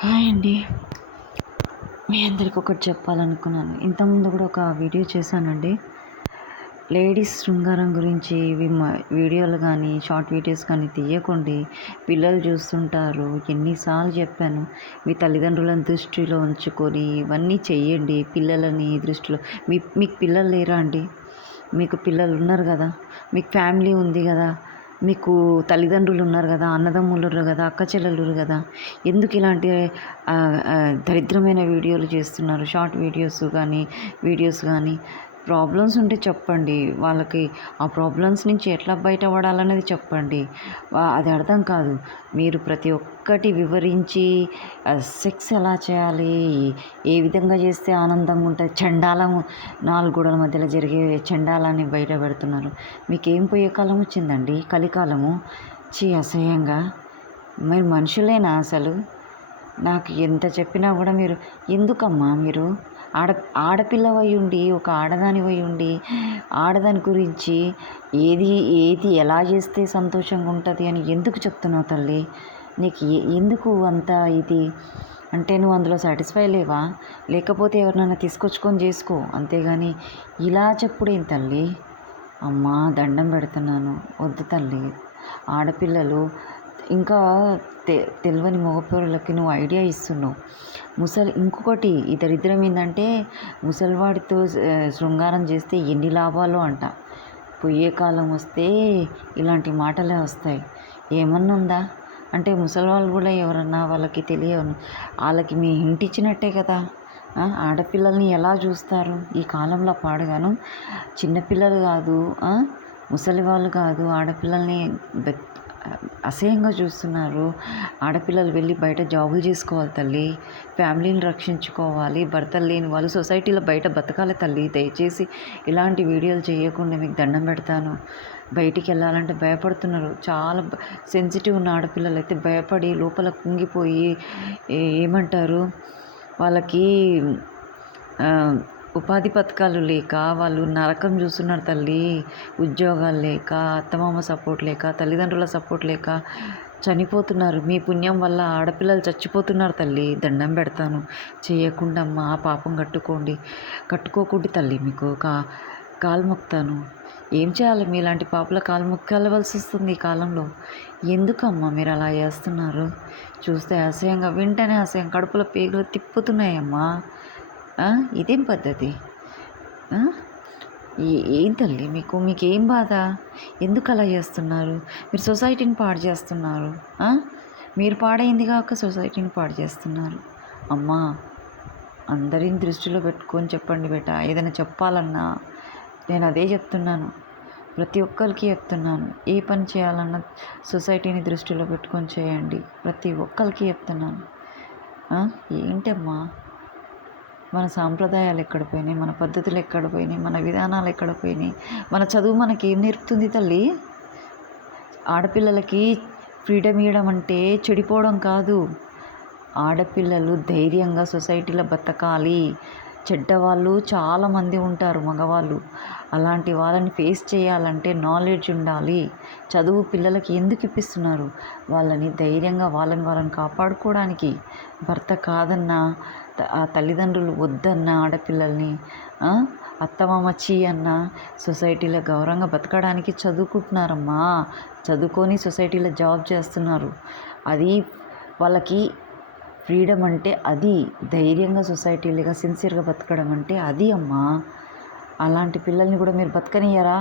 Hi అండి. మీ అందరికి ఒకటి చెప్పాలనుకున్నాను. ఇంతకుముందు కూడా ఒక వీడియో చేశానండి. లేడీస్ శృంగారం గురించి ఇవి వీడియోలు కానీ షార్ట్ వీడియోస్ కానీ తీయకండి. పిల్లలు చూస్తుంటారు. ఎన్నిసార్లు చెప్పాను, మీ తల్లిదండ్రులను దృష్టిలో ఉంచుకొని ఇవన్నీ చెయ్యండి. పిల్లలని దృష్టిలో మీకు పిల్లలు లేరా అండి? మీకు పిల్లలు ఉన్నారు కదా, మీకు ఫ్యామిలీ ఉంది కదా, మీకు తల్లిదండ్రులు ఉన్నారు కదా, అన్నదమ్ములు ఉన్నారు కదా, అక్క చెల్లెలు కదా, ఎందుకు ఇలాంటి దరిద్రమైన వీడియోలు చేస్తున్నారు? షార్ట్ వీడియోస్ కానీ ప్రాబ్లమ్స్ ఉంటే చెప్పండి. వాళ్ళకి ఆ ప్రాబ్లమ్స్ నుంచి ఎట్లా బయటపడాలనేది చెప్పండి. అది అర్థం కాదు. మీరు ప్రతి ఒక్కటి వివరించి సెక్స్ ఎలా చేయాలి, ఏ విధంగా చేస్తే ఆనందంగా ఉంటుంది, చండాలము 4 గోడల మధ్యలో జరిగే చండాలాన్ని బయట పెడుతున్నారు. మీకేం పోయే కాలం వచ్చిందండి? కలికాలము. అసహ్యంగా. మీరు మనుషులేనా అసలు? నాకు ఎంత చెప్పినా కూడా మీరు ఎందుకమ్మా మీరు ఆడపిల్లవై ఉండి, ఒక ఆడదానివై ఉండి, ఆడదాని గురించి ఏది ఎలా చేస్తే సంతోషంగా ఉంటుంది అని ఎందుకు చెప్తున్నావు తల్లి? నీకు ఎందుకు అంత ఇది అంటే? నువ్వు అందులో సాటిస్ఫై లేవా? లేకపోతే ఎవరినైనా తీసుకొచ్చుకొని చేసుకో, అంతేగాని ఇలా చెప్పుడేం తల్లి? అమ్మా దండం పెడుతున్నాను, వద్దు తల్లి. ఆడపిల్లలు ఇంకా తెలియని మగపిల్లలకి నువ్వు ఐడియా ఇస్తున్నావు. ఇంకొకటి ఈ దరిద్రం ఏంటంటే, ముసలివాడితో శృంగారం చేస్తే ఎన్ని లాభాలు అంట. పోయే కాలం వస్తే ఇలాంటి మాటలే వస్తాయి. ఏమన్నా ఉందా అంటే? ముసలివాళ్ళు కూడా ఎవరన్నా వాళ్ళకి తెలియను, వాళ్ళకి మీ ఇంటిచ్చినట్టే కదా. ఆడపిల్లల్ని ఎలా చూస్తారు ఈ కాలంలో? పాడుగాను చిన్నపిల్లలు కాదు, ముసలి వాళ్ళు కాదు, ఆడపిల్లల్ని అసహ్యంగా చూస్తున్నారు. ఆడపిల్లలు వెళ్ళి బయట జాబులు చేసుకోవాలి తల్లి, ఫ్యామిలీని రక్షించుకోవాలి. భర్తలు లేని వాళ్ళు సొసైటీలో బయట బతకాలి తల్లి. దయచేసి ఇలాంటి వీడియోలు చేయకుండా మీకు దండం పెడతాను. బయటికి వెళ్ళాలంటే భయపడుతున్నారు. చాలా సెన్సిటివ్ ఉన్న ఆడపిల్లలు అయితే భయపడి లోపల కుంగిపోయి ఏమంటారు, వాళ్ళకి ఉపాధి పథకాలు లేక వాళ్ళు నరకం చూస్తున్నారు తల్లి. ఉద్యోగాలు లేక, అత్తమామ సపోర్ట్ లేక, తల్లిదండ్రుల సపోర్ట్ లేక చనిపోతున్నారు. మీ పుణ్యం వల్ల ఆడపిల్లలు చచ్చిపోతున్నారు తల్లి. దండం పెడతాను, చేయకుండా అమ్మ. ఆ పాపం కట్టుకోకుండా తల్లి మీకు కాలు మొక్తాను. ఏం చేయాలి? మీలాంటి పాపల కాలు మొక్కవలసి వస్తుంది ఈ కాలంలో. ఎందుకమ్మా మీరు అలా చేస్తున్నారు? చూస్తే అసహ్యంగా, వెంటనే అసహ్యం, కడుపులో పేగులు తిప్పుతున్నాయమ్మా. ఇదేం పద్ధతి? ఏం తల్లి మీకేం బాధ? ఎందుకు అలా చేస్తున్నారు? మీరు సొసైటీని పాడు చేస్తున్నారు. మీరు పాడైంది కాక సొసైటీని పాడు చేస్తున్నారు. అమ్మా, అందరిని దృష్టిలో పెట్టుకొని చెప్పండి బేట. ఏదైనా చెప్పాలన్నా నేను అదే చెప్తున్నాను, ప్రతి ఒక్కరికి చెప్తున్నాను. ఏ పని చేయాలన్నా సొసైటీని దృష్టిలో పెట్టుకొని చేయండి. ప్రతి ఒక్కరికి చెప్తున్నాను. ఏంటమ్మా, మన సాంప్రదాయాలు ఎక్కడ పోయినాయి? మన పద్ధతులు ఎక్కడ పోయినాయి? మన విధానాలు ఎక్కడ పోయినాయి? మన చదువు మనకి ఏం నేర్పుతుంది తల్లి? ఆడపిల్లలకి ఫ్రీడమ్ ఇవ్వడం అంటే చెడిపోవడం కాదు. ఆడపిల్లలు ధైర్యంగా సొసైటీలో బతకాలి. చెడ్డవాళ్ళు చాలామంది ఉంటారు, మగవాళ్ళు. అలాంటి వాళ్ళని ఫేస్ చేయాలంటే నాలెడ్జ్ ఉండాలి. చదువు పిల్లలకి ఎందుకు ఇప్పిస్తున్నారు? వాళ్ళని ధైర్యంగా వాళ్ళని కాపాడుకోవడానికి. భర్త కాదన్నా, ఆ తల్లిదండ్రులు వద్దన్న ఆడపిల్లల్ని, అత్తమామ చీ అన్న సొసైటీలో గౌరవంగా బతకడానికి చదువుకుంటున్నారమ్మా. చదువుకొని సొసైటీలో జాబ్ చేస్తున్నారు. అది వాళ్ళకి ఫ్రీడమ్ అంటే అది. ధైర్యంగా సొసైటీలుగా సిన్సియర్గా బతకడం అంటే అది అమ్మా. అలాంటి పిల్లల్ని కూడా మీరు బతకనియ్యరా?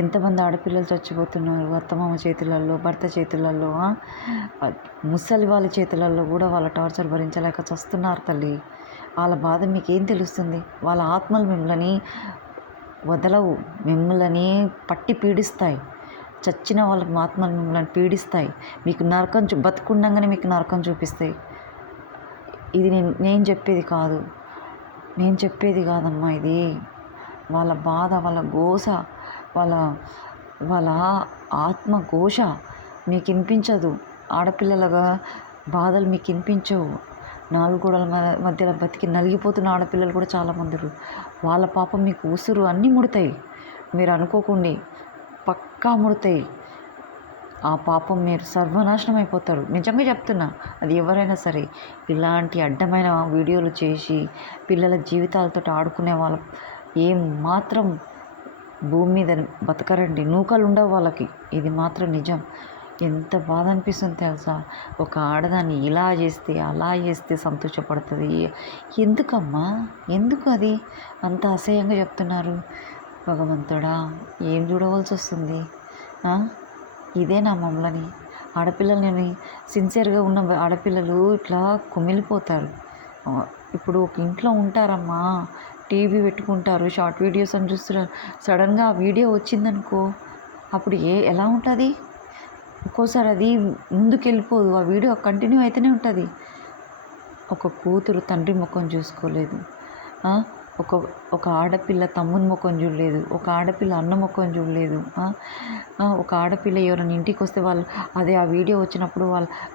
ఎంతమంది ఆడపిల్లలు చచ్చిపోతున్నారు అత్తమామ చేతులలో, భర్త చేతులలో, ముసలి వాళ్ళ చేతులలో కూడా వాళ్ళ టార్చర్ భరించలేక చస్తున్నారు తల్లి. వాళ్ళ బాధ మీకేం తెలుస్తుంది? వాళ్ళ ఆత్మలు మిమ్మల్ని వదలవు, మిమ్మల్ని పట్టి పీడిస్తాయి. చచ్చిన వాళ్ళకి ఆత్మలు మిమ్మల్ని పీడిస్తాయి. మీకు నరకం బతుకుండగానే మీకు నరకం చూపిస్తాయి. ఇది నేను చెప్పేది కాదమ్మా. ఇది వాళ్ళ బాధ, వాళ్ళ గోస, వాళ్ళ ఆత్మఘోష మీకు వినిపించదు. ఆడపిల్లలుగా బాధలు మీకు వినిపించవు. 4 గోడల మధ్యలో బతికి నలిగిపోతున్న ఆడపిల్లలు కూడా చాలామంది. వాళ్ళ పాపం మీకు ఉసురు అన్నీ ముడతాయి. మీరు అనుకోకండి, పక్కా ముడతాయి. ఆ పాపం మీరు సర్వనాశనం అయిపోతారు. నిజంగా చెప్తున్నా, అది ఎవరైనా సరే ఇలాంటి అడ్డమైన వీడియోలు చేసి పిల్లల జీవితాలతో ఆడుకునే వాళ్ళ ఏం మాత్రం భూమి మీద బతకరండి. నూకలు ఉండవు వాళ్ళకి. ఇది మాత్రం నిజం. ఎంత బాధ అనిపిస్తుంది తెలుసా? ఒక ఆడదాన్ని ఇలా చేస్తే అలా చేస్తే సంతోషపడుతుంది. ఎందుకమ్మా? ఎందుకు అది అంత అసహ్యంగా చెప్తున్నారు? భగవంతుడా, ఏం చూడవలసి వస్తుంది? ఇదేనా మమ్మల్ని? ఆడపిల్లలని సిన్సియర్గా ఉన్న ఆడపిల్లలు ఇట్లా కుమిలిపోతారు. ఇప్పుడు ఒక ఇంట్లో ఉంటారమ్మా, టీవీ పెట్టుకుంటారు, షార్ట్ వీడియోస్ అని చూస్తున్నారు. సడన్గా ఆ వీడియో వచ్చిందనుకో, అప్పుడు ఎలా ఉంటుంది? ఒక్కోసారి అది ముందుకు వెళ్ళిపోదు, ఆ వీడియో కంటిన్యూ అయితేనే ఉంటుంది. ఒక కూతురు తండ్రి ముఖం చూసుకోలేదు, ఒక ఆడపిల్ల తమ్ముని ముఖం చూడలేదు, ఒక ఆడపిల్ల అన్న ముఖం చూడలేదు, ఒక ఆడపిల్ల ఎవరైనా ఇంటికి వస్తే వాళ్ళు ఆ వీడియో వచ్చినప్పుడు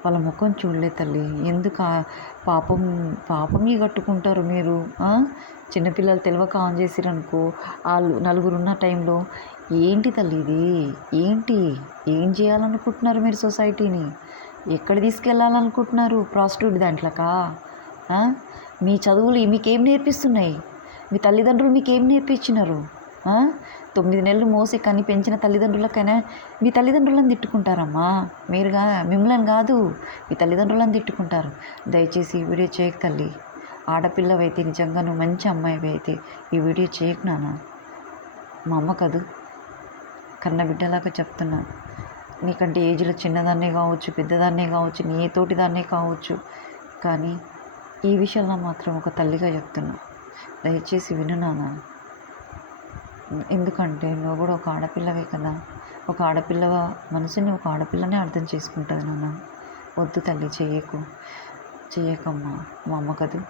వాళ్ళ ముఖం చూడలేదు తల్లి. ఎందుకు పాపం కట్టుకుంటారు మీరు? చిన్నపిల్లలు తెలియక ఆన్ చేసిరనుకో, వాళ్ళు నలుగురున్న టైంలో ఏంటి తల్లి ఇది? ఏం చేయాలనుకుంటున్నారు మీరు? సొసైటీని ఎక్కడ తీసుకెళ్ళాలనుకుంటున్నారు? ప్రాస్టిట్యూట్ దాంట్లోకా? మీ చదువులు మీకేం నేర్పిస్తున్నాయి? మీ తల్లిదండ్రులు మీకేం నేర్పించినారు? 9 నెలలు మోసి కని పెంచిన తల్లిదండ్రులకైనా మీ తల్లిదండ్రులను తిట్టుకుంటారమ్మా. మిమ్మల్ని కాదు, మీ తల్లిదండ్రులను తిట్టుకుంటారు. దయచేసి ఈ వీడియో చేయకు తల్లి. ఆడపిల్లవైతే, నిజంగా నువ్వు మంచి అమ్మాయివి అయితే ఈ వీడియో చేయకు నాన్న. మా అమ్మ కాదు, కన్న బిడ్డలాగా చెప్తున్నాను. నీకంటే ఏజ్లో చిన్నదాన్నే కావచ్చు, పెద్దదాన్నే కావచ్చు, నీ తోటి దాన్నే కావచ్చు, కానీ ఈ విషయంలో మాత్రం ఒక తల్లిగా చెప్తున్నా. దయచేసి విను నాన్న. ఎందుకంటే నువ్వు కూడా ఒక ఆడపిల్లవే కదా. ఒక ఆడపిల్ల మనసుని ఒక ఆడపిల్లనే అర్థం చేసుకుంటుంది నాన్న. వద్దు తల్లి, చేయకమ్మా. మా అమ్మ కదూ.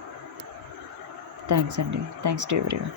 థ్యాంక్స్ అండి. Thanks to everyone.